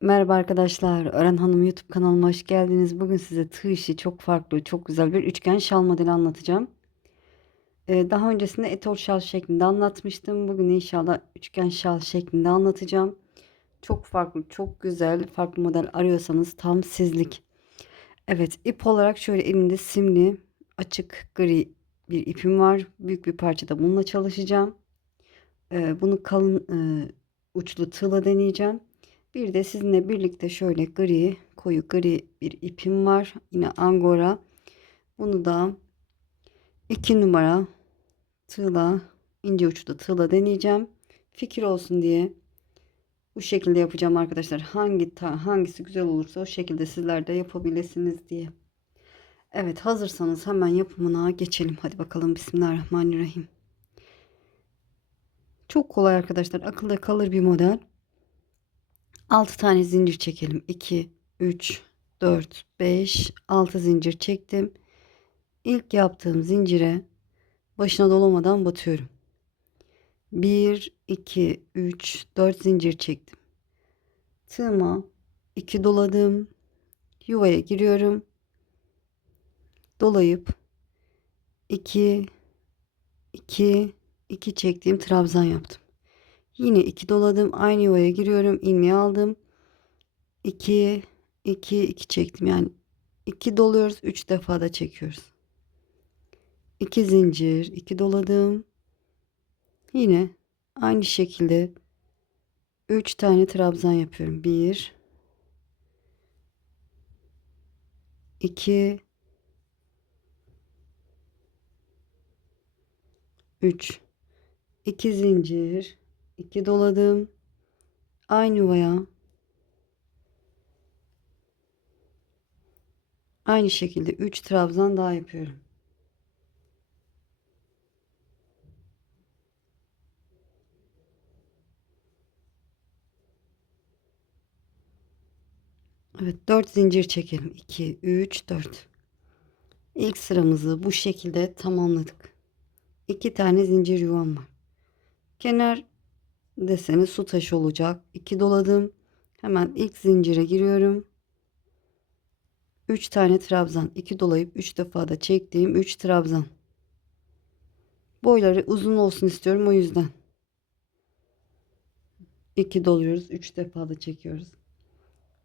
Merhaba arkadaşlar. Ören Hanım YouTube kanalıma hoş geldiniz. Bugün size tığ işi çok farklı, çok güzel bir üçgen şal modeli anlatacağım. Ee, daha öncesinde etol şal şeklinde anlatmıştım. Bugün inşallah üçgen şal şeklinde anlatacağım. Çok farklı, çok güzel, farklı model arıyorsanız tam sizlik. Evet, ip olarak şöyle elimde simli, açık gri bir ipim var. Büyük bir parçada bununla çalışacağım. Ee, bunu kalın e, uçlu tığla deneyeceğim. Bir de sizinle birlikte şöyle gri, koyu gri bir ipim var. Yine angora. Bunu da 2 numara tığla, ince uçlu tığla deneyeceğim. Fikir olsun diye bu şekilde yapacağım arkadaşlar. Hangi hangisi güzel olursa o şekilde sizler de yapabilirsiniz diye. Evet hazırsanız hemen yapımına geçelim. Hadi bakalım Bismillahirrahmanirrahim. Çok kolay arkadaşlar. Akılda kalır bir model. 6 tane zincir çekelim. 2, 3, 4, 5, 6 zincir çektim. İlk yaptığım zincire başına dolamadan batıyorum. 1, 2, 3, 4 zincir çektim. Tığıma 2 doladım. Yuvaya giriyorum. Dolayıp 2, 2, 2 çektiğim trabzan yaptım. Yine 2 doladım. Aynı yuvaya giriyorum. ilmeği aldım. 2 2 2 çektim. Yani 2 doluyoruz. 3 defa da çekiyoruz. 2 zincir, 2 doladım. Yine aynı şekilde 3 tane trabzan yapıyorum. 1 2 3 2 zincir 2 doladım. Aynı yuvaya aynı şekilde 3 trabzan daha yapıyorum. Evet 4 zincir çekelim. 2 3 4. İlk sıramızı bu şekilde tamamladık. 2 tane zincir yuvam var. Kenar deseni su taşı olacak. 2 doladım. Hemen ilk zincire giriyorum. 3 tane trabzan. 2 dolayıp 3 defa da çektiğim 3 trabzan. Boyları uzun olsun istiyorum o yüzden. 2 doluyoruz. 3 defa da çekiyoruz.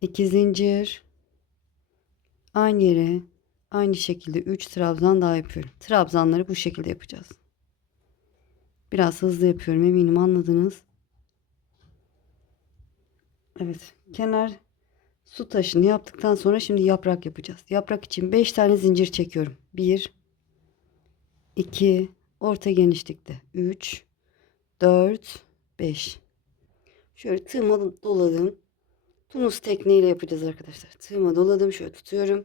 2 zincir. Aynı yere aynı şekilde 3 trabzan daha yapıyorum. Trabzanları bu şekilde yapacağız. Biraz hızlı yapıyorum eminim anladınız. Evet kenar su taşını yaptıktan sonra şimdi yaprak yapacağız. Yaprak için 5 tane zincir çekiyorum. 1 2 orta genişlikte 3 4 5 Şöyle tığıma doladım. Tunus tekniğiyle yapacağız arkadaşlar. Tığıma doladım. Şöyle tutuyorum.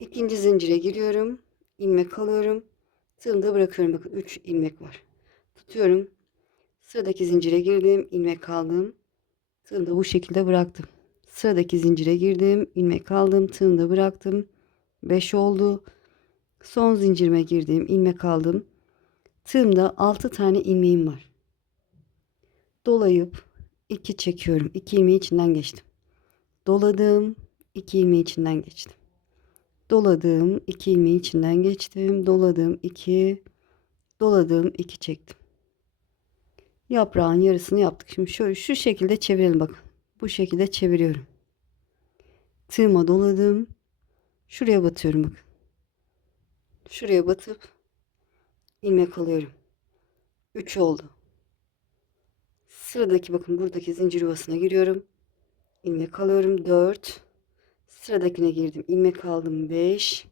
İkinci zincire giriyorum. ilmek alıyorum. Tığımda bırakıyorum. Bakın 3 ilmek var. Tutuyorum. Sıradaki zincire girdim. ilmek aldım. Tığımda bu şekilde bıraktım. Sıradaki zincire girdim. ilmek aldım. Tığımda bıraktım. 5 oldu. Son zincirime girdim. ilmek aldım. Tığımda 6 tane ilmeğim var. Dolayıp 2 çekiyorum. 2 ilmeği içinden geçtim. Doladım. 2 ilmeği içinden geçtim. Doladım. 2 ilmeği içinden geçtim. Doladım. 2 doladım. 2 çektim. Yaprağın yarısını yaptık. Şimdi şöyle şu şekilde çevirelim bakın. Bu şekilde çeviriyorum. Tığıma doladım. Şuraya batıyorum bakın. Şuraya batıp ilmek alıyorum. 3 oldu. Sıradaki bakın buradaki zincir yuvasına giriyorum. ilmek alıyorum 4. Sıradakine girdim. ilmek aldım 5.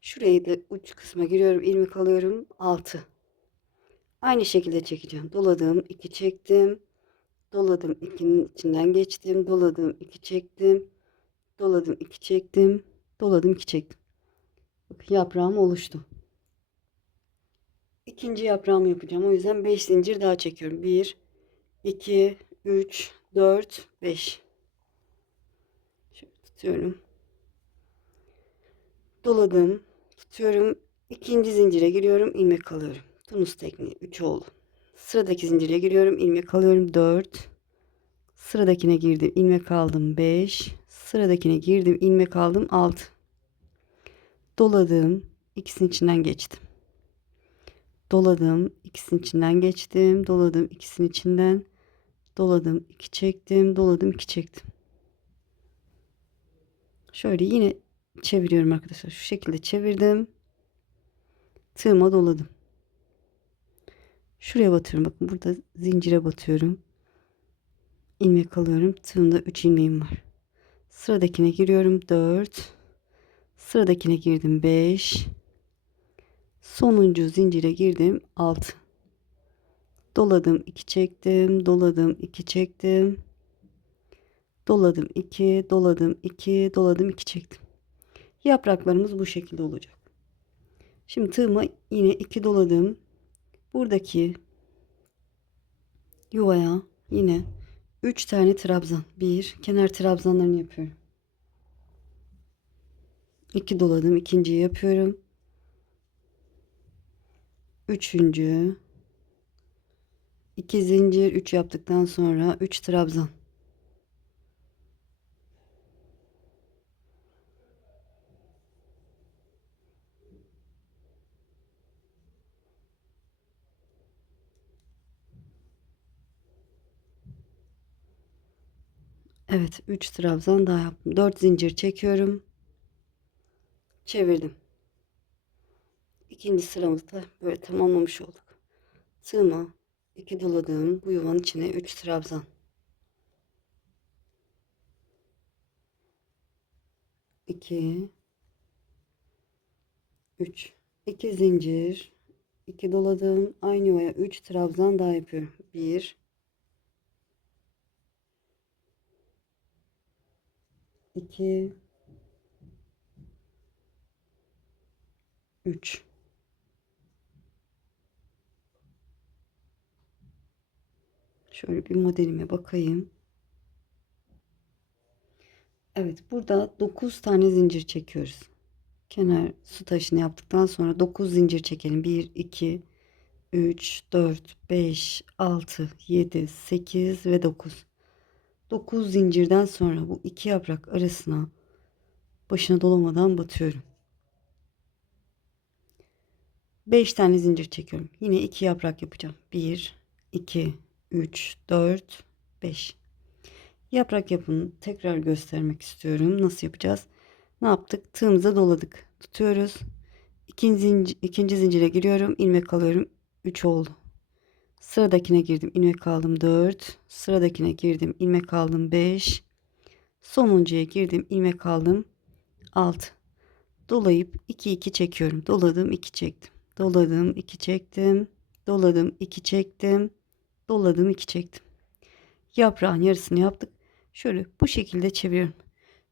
Şurayı da uç kısma giriyorum. ilmek alıyorum 6. Aynı şekilde çekeceğim. Doladım 2 çektim. Doladım 2'nin içinden geçtim. Doladım 2 çektim. Doladım 2 çektim. Doladım 2 çektim. Bakın yaprağım oluştu. İkinci yaprağımı yapacağım. O yüzden 5 zincir daha çekiyorum. 1 2 3 4 5 Şöyle tutuyorum. Doladım. Tutuyorum. İkinci zincire giriyorum. ilmek alıyorum. Tunus tekniği 3 oldu. Sıradaki zincire giriyorum. ilmek alıyorum 4. Sıradakine girdim, ilmek aldım 5. Sıradakine girdim, ilmek aldım 6. Doladım, ikisinin içinden geçtim. Doladım, ikisinin içinden geçtim. Doladım, ikisinin içinden. Doladım, 2 çektim. Doladım, 2 çektim. Şöyle yine çeviriyorum arkadaşlar. Şu şekilde çevirdim. Tığıma doladım. Şuraya batıyorum. Bakın burada zincire batıyorum. ilmek alıyorum. Tığımda 3 ilmeğim var. Sıradakine giriyorum. 4. Sıradakine girdim. 5. Sonuncu zincire girdim. 6. Doladım. 2 çektim. Doladım. 2 çektim. Doladım 2. Doladım 2. Doladım 2 çektim. Yapraklarımız bu şekilde olacak. Şimdi tığıma yine 2 doladım. Buradaki yuvaya yine 3 tane trabzan. 1 kenar trabzanlarını yapıyorum. 2 doladım. ikinciyi yapıyorum. Üçüncü. 2 zincir 3 yaptıktan sonra 3 trabzan. Evet 3 trabzan daha yaptım. 4 zincir çekiyorum. Çevirdim. İkinci sıramızda böyle tamamlamış olduk. Tığıma 2 doladığım bu yuvanın içine 3 trabzan. İki, üç, iki zincir, iki doladım. Aynı yuvaya üç trabzan daha yapıyorum. Bir, 2 3 Şöyle bir modelime bakayım. Evet burada 9 tane zincir çekiyoruz. Kenar su taşını yaptıktan sonra 9 zincir çekelim. 1 2 3 4 5 6 7 8 ve 9. 9 zincirden sonra bu iki yaprak arasına başına dolamadan batıyorum. 5 tane zincir çekiyorum. Yine iki yaprak yapacağım. 1 2 3 4 5 Yaprak yapımını tekrar göstermek istiyorum. Nasıl yapacağız? Ne yaptık? Tığımıza doladık. Tutuyoruz. İkinci, ikinci zincire giriyorum. ilmek alıyorum. 3 oldu. Sıradakine girdim. ilmek aldım 4. Sıradakine girdim. ilmek aldım 5. Sonuncuya girdim. ilmek aldım 6. Dolayıp 2 2 çekiyorum. Doladım 2 çektim. Doladım 2 çektim. Doladım 2 çektim. Doladım 2 çektim. Yaprağın yarısını yaptık. Şöyle bu şekilde çeviriyorum.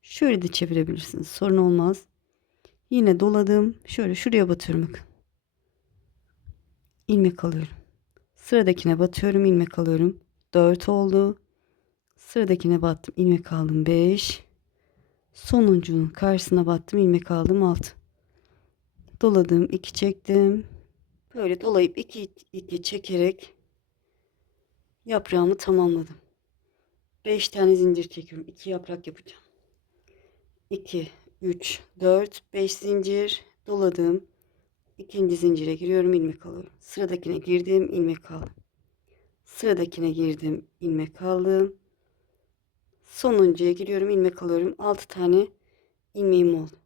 Şöyle de çevirebilirsiniz. Sorun olmaz. Yine doladım. Şöyle şuraya batıyorum bakın. ilmek alıyorum. Sıradakine batıyorum, ilmek alıyorum. 4 oldu. Sıradakine battım, ilmek aldım 5. Sonuncunun karşısına battım, ilmek aldım 6. Doladım, 2 çektim. Böyle dolayıp 2 2 çekerek yaprağımı tamamladım. 5 tane zincir çekiyorum. 2 yaprak yapacağım. 2 3 4 5 zincir doladım. İkinci zincire giriyorum ilmek alıyorum. Sıradakine girdim ilmek aldım. Sıradakine girdim ilmek aldım. Sonuncuya giriyorum ilmek alıyorum. 6 tane ilmeğim oldu.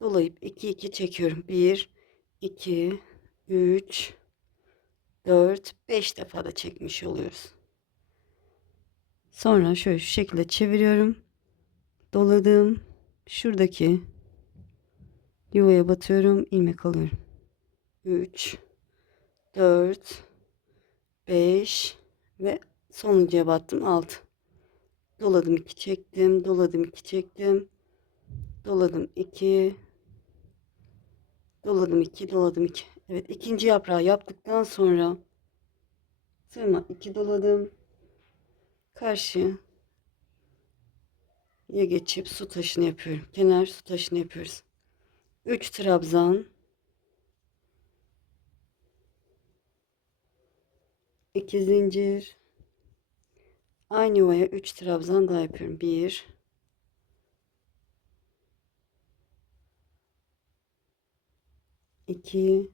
Dolayıp 2 2 çekiyorum. 1 2 3 4 5 defa da çekmiş oluyoruz. Sonra şöyle şu şekilde çeviriyorum. Doladım. Şuradaki yuvaya batıyorum. ilmek alıyorum. 3 4 5 ve sonuncuya battım 6 doladım 2 çektim doladım 2 çektim. Doladım 2 doladım 2 doladım 2 Evet ikinci yaprağı yaptıktan sonra tığıma 2 doladım. Karşı ya geçip su taşını yapıyorum. Kenar su taşını yapıyoruz. 3 trabzan 2 zincir Aynı yuvaya 3 trabzan daha yapıyorum. 1 2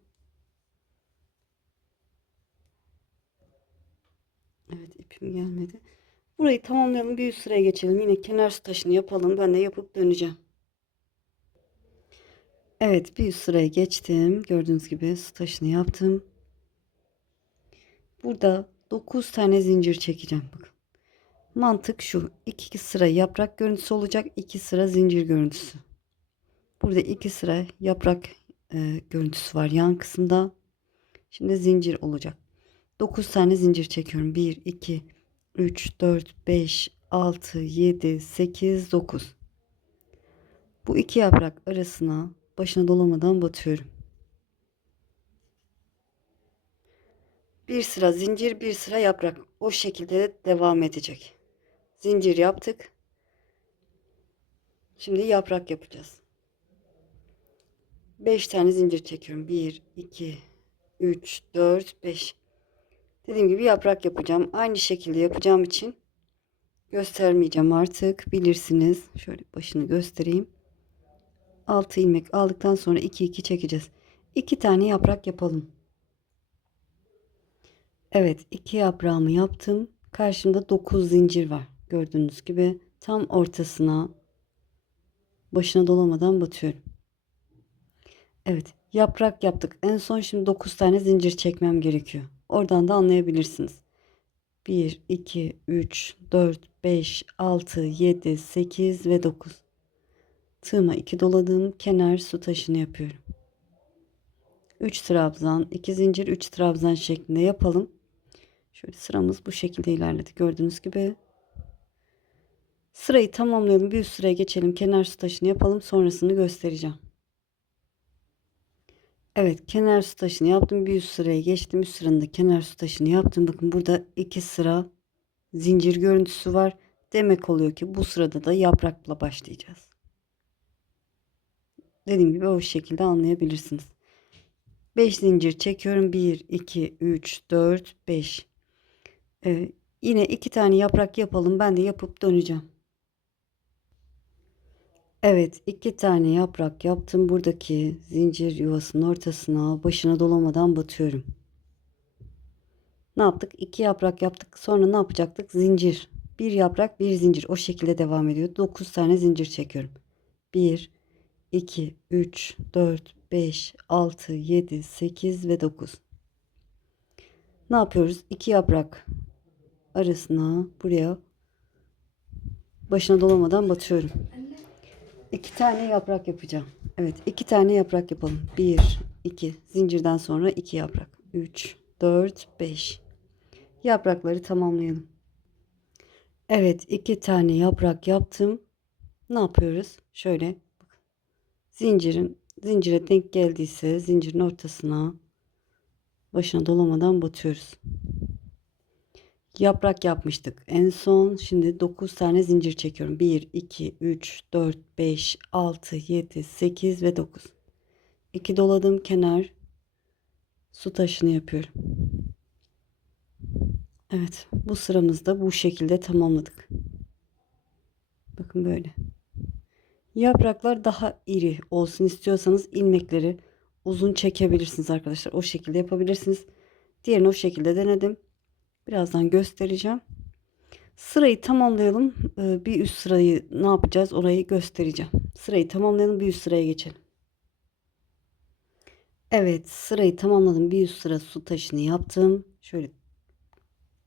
Evet ipim gelmedi. Burayı tamamlayalım. Bir üst sıraya geçelim. Yine kenar taşını yapalım. Ben de yapıp döneceğim. Evet bir üst sıraya geçtim. Gördüğünüz gibi su taşını yaptım. Burada 9 tane zincir çekeceğim. Bakın. Mantık şu. 2 sıra yaprak görüntüsü olacak. 2 sıra zincir görüntüsü. Burada 2 sıra yaprak e, görüntüsü var yan kısımda. Şimdi zincir olacak. 9 tane zincir çekiyorum. 1, 2, 3, 4, 5, 6, 7, 8, 9. Bu iki yaprak arasına başına dolamadan batıyorum. Bir sıra zincir, bir sıra yaprak. O şekilde de devam edecek. Zincir yaptık. Şimdi yaprak yapacağız. 5 tane zincir çekiyorum. 1, 2, 3, 4, 5. Dediğim gibi yaprak yapacağım. Aynı şekilde yapacağım için göstermeyeceğim artık. Bilirsiniz. Şöyle başını göstereyim. 6 ilmek aldıktan sonra 2 2 çekeceğiz. 2 tane yaprak yapalım. Evet, 2 yaprağımı yaptım. Karşımda 9 zincir var. Gördüğünüz gibi tam ortasına başına dolamadan batıyorum. Evet, yaprak yaptık. En son şimdi 9 tane zincir çekmem gerekiyor. Oradan da anlayabilirsiniz. 1, 2, 3, 4, 5, 6, 7, 8 ve 9. Tığıma 2 doladığım kenar su taşını yapıyorum. 3 trabzan, 2 zincir, 3 trabzan şeklinde yapalım. Şöyle sıramız bu şekilde ilerledi. Gördüğünüz gibi. Sırayı tamamlayalım. Bir üst sıraya geçelim. Kenar su taşını yapalım. Sonrasını göstereceğim. Evet kenar su taşını yaptım. Bir üst sıraya geçtim. Üst sıranın kenar su taşını yaptım. Bakın burada iki sıra zincir görüntüsü var. Demek oluyor ki bu sırada da yaprakla başlayacağız. Dediğim gibi o şekilde anlayabilirsiniz. 5 zincir çekiyorum. 1, 2, 3, 4, 5. Ee, yine iki tane yaprak yapalım. Ben de yapıp döneceğim. Evet, iki tane yaprak yaptım. Buradaki zincir yuvasının ortasına başına dolamadan batıyorum. Ne yaptık? İki yaprak yaptık. Sonra ne yapacaktık? Zincir. Bir yaprak, bir zincir. O şekilde devam ediyor. 9 tane zincir çekiyorum. 1, 2, 3, 4, 5, 6, 7, 8 ve 9. Ne yapıyoruz? İki yaprak arasına buraya başına dolamadan batıyorum. İki tane yaprak yapacağım. Evet iki tane yaprak yapalım. Bir, iki. Zincirden sonra iki yaprak. Üç, dört, beş. Yaprakları tamamlayalım. Evet iki tane yaprak yaptım. Ne yapıyoruz? Şöyle zincirin zincire denk geldiyse zincirin ortasına başına dolamadan batıyoruz yaprak yapmıştık. En son şimdi 9 tane zincir çekiyorum. 1, 2, 3, 4, 5, 6, 7, 8 ve 9. 2 doladım kenar su taşını yapıyorum. Evet bu sıramızda bu şekilde tamamladık. Bakın böyle. Yapraklar daha iri olsun istiyorsanız ilmekleri uzun çekebilirsiniz arkadaşlar. O şekilde yapabilirsiniz. Diğerini o şekilde denedim. Birazdan göstereceğim. Sırayı tamamlayalım. Ee, bir üst sırayı ne yapacağız orayı göstereceğim. Sırayı tamamlayalım bir üst sıraya geçelim. Evet sırayı tamamladım. Bir üst sıra su taşını yaptım. Şöyle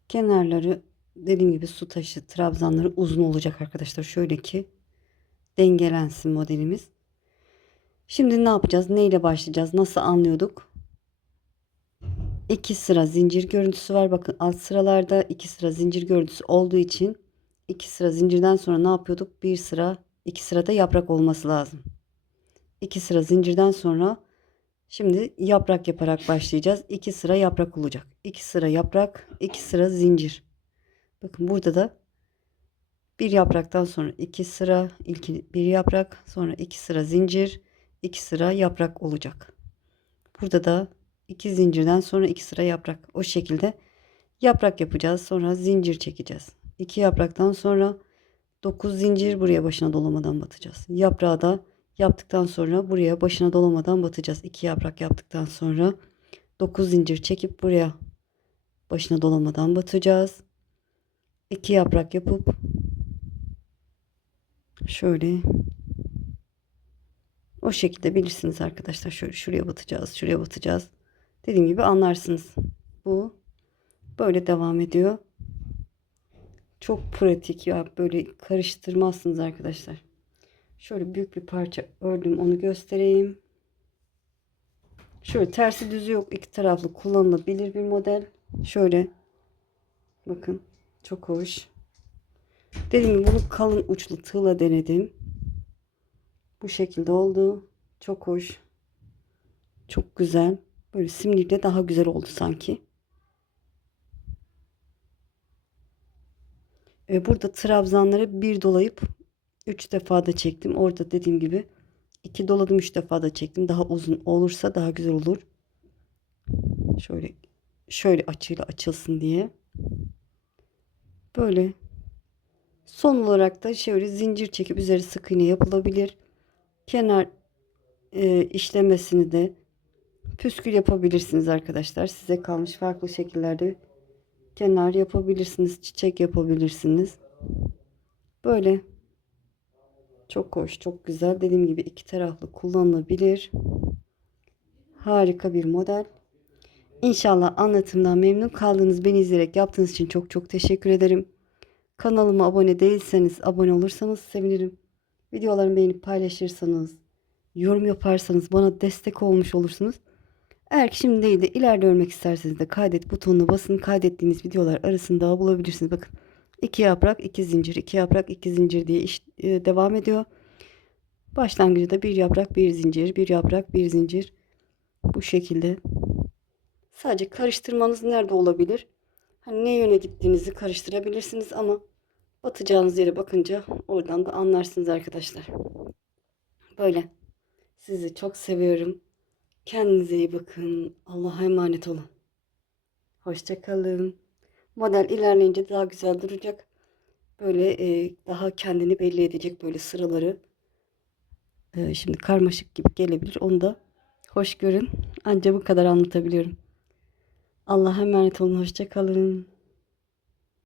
kenarları dediğim gibi su taşı trabzanları uzun olacak arkadaşlar. Şöyle ki dengelensin modelimiz. Şimdi ne yapacağız? Neyle başlayacağız? Nasıl anlıyorduk? 2 sıra zincir görüntüsü var. Bakın alt sıralarda 2 sıra zincir görüntüsü olduğu için 2 sıra zincirden sonra ne yapıyorduk? Bir sıra 2 sırada yaprak olması lazım. 2 sıra zincirden sonra şimdi yaprak yaparak başlayacağız. 2 sıra yaprak olacak. 2 sıra yaprak, 2 sıra zincir. Bakın burada da bir yapraktan sonra 2 sıra, ilk bir yaprak, sonra 2 sıra zincir, 2 sıra yaprak olacak. Burada da 2 zincirden sonra 2 sıra yaprak. O şekilde yaprak yapacağız. Sonra zincir çekeceğiz. 2 yapraktan sonra 9 zincir buraya başına dolamadan batacağız. Yaprağı da yaptıktan sonra buraya başına dolamadan batacağız. 2 yaprak yaptıktan sonra 9 zincir çekip buraya başına dolamadan batacağız. 2 yaprak yapıp şöyle o şekilde bilirsiniz arkadaşlar. Şöyle şuraya batacağız, şuraya batacağız. Dediğim gibi anlarsınız. Bu böyle devam ediyor. Çok pratik ya. Böyle karıştırmazsınız arkadaşlar. Şöyle büyük bir parça ördüm. Onu göstereyim. Şöyle tersi düzü yok. iki taraflı kullanılabilir bir model. Şöyle. Bakın. Çok hoş. Dediğim gibi bunu kalın uçlu tığla denedim. Bu şekilde oldu. Çok hoş. Çok güzel. Böyle simlikle daha güzel oldu sanki. E, burada trabzanları bir dolayıp 3 defa da çektim. Orada dediğim gibi 2 doladım 3 defa da çektim. Daha uzun olursa daha güzel olur. Şöyle şöyle açıyla açılsın diye. Böyle son olarak da şöyle zincir çekip üzeri sık iğne yapılabilir. Kenar e, işlemesini de püskül yapabilirsiniz arkadaşlar. Size kalmış farklı şekillerde kenar yapabilirsiniz. Çiçek yapabilirsiniz. Böyle çok hoş, çok güzel. Dediğim gibi iki taraflı kullanılabilir. Harika bir model. İnşallah anlatımdan memnun kaldınız. Beni izleyerek yaptığınız için çok çok teşekkür ederim. Kanalıma abone değilseniz abone olursanız sevinirim. Videolarımı beğenip paylaşırsanız, yorum yaparsanız bana destek olmuş olursunuz. Eğer ki şimdi değil de ileride örmek isterseniz de kaydet butonuna basın. Kaydettiğiniz videolar arasında bulabilirsiniz. Bakın iki yaprak, iki zincir, iki yaprak, iki zincir diye iş e, devam ediyor. Başlangıcı da bir yaprak, bir zincir, bir yaprak, bir zincir. Bu şekilde. Sadece karıştırmanız nerede olabilir? Hani ne yöne gittiğinizi karıştırabilirsiniz ama batacağınız yere bakınca oradan da anlarsınız arkadaşlar. Böyle. Sizi çok seviyorum. Kendinize iyi bakın. Allah'a emanet olun. Hoşçakalın. Model ilerleyince daha güzel duracak. Böyle e, daha kendini belli edecek böyle sıraları. E, şimdi karmaşık gibi gelebilir. Onu da hoş görün. Anca bu kadar anlatabiliyorum. Allah'a emanet olun. Hoşçakalın.